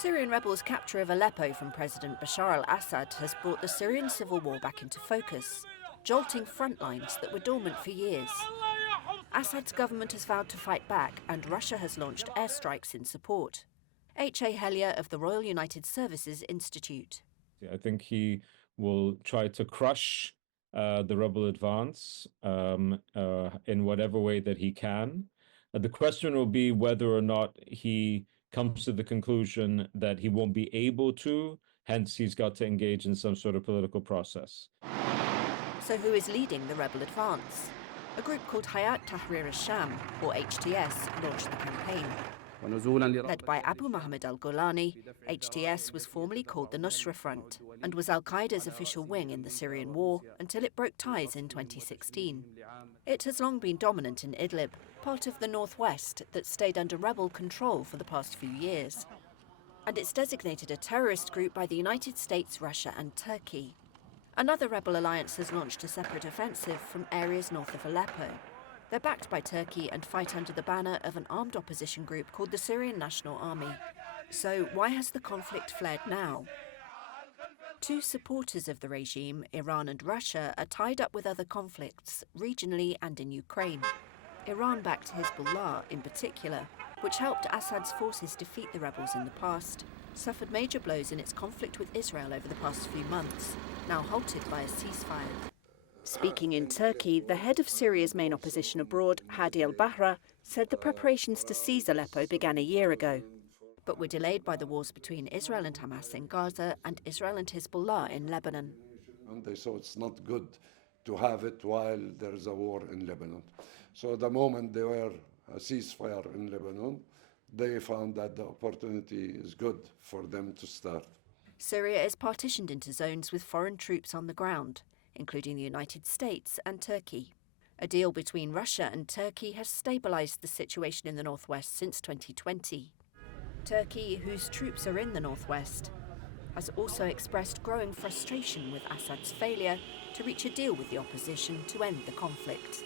Syrian rebels' capture of Aleppo from President Bashar al-Assad has brought the Syrian civil war back into focus, jolting front lines that were dormant for years. Assad's government has vowed to fight back, and Russia has launched airstrikes in support. H.A. Hellier of the Royal United Services Institute. I think he will try to crush the rebel advance in whatever way that he can. The question will be whether or not he comes to the conclusion that he won't be able to, hence he's got to engage in some sort of political process. So who is leading the rebel advance? A group called Hayat Tahrir al-Sham, or HTS, launched the campaign. Led by Abu Muhammad al-Golani, HTS was formerly called the Nusra Front and was al-Qaeda's official wing in the Syrian war until it broke ties in 2016. It has long been dominant in Idlib, part of the northwest that stayed under rebel control for the past few years. And it's designated a terrorist group by the United States, Russia and Turkey. Another rebel alliance has launched a separate offensive from areas north of Aleppo. They're backed by Turkey and fight under the banner of an armed opposition group called the Syrian National Army. So why has the conflict flared now? Two supporters of the regime, Iran and Russia, are tied up with other conflicts, regionally and in Ukraine. Iran backed Hezbollah in particular, which helped Assad's forces defeat the rebels in the past, suffered major blows in its conflict with Israel over the past few months, now halted by a ceasefire. Speaking in Turkey, the head of Syria's main opposition abroad, Hadi al-Bahra, said the preparations to seize Aleppo began a year ago, but were delayed by the wars between Israel and Hamas in Gaza and Israel and Hezbollah in Lebanon. And they saw it's not good to have it while there is a war in Lebanon. So the moment there were a ceasefire in Lebanon, they found that the opportunity is good for them to start. Syria is partitioned into zones with foreign troops on the ground, including the United States and Turkey. A deal between Russia and Turkey has stabilised the situation in the northwest since 2020. Turkey, whose troops are in the northwest, has also expressed growing frustration with Assad's failure to reach a deal with the opposition to end the conflict.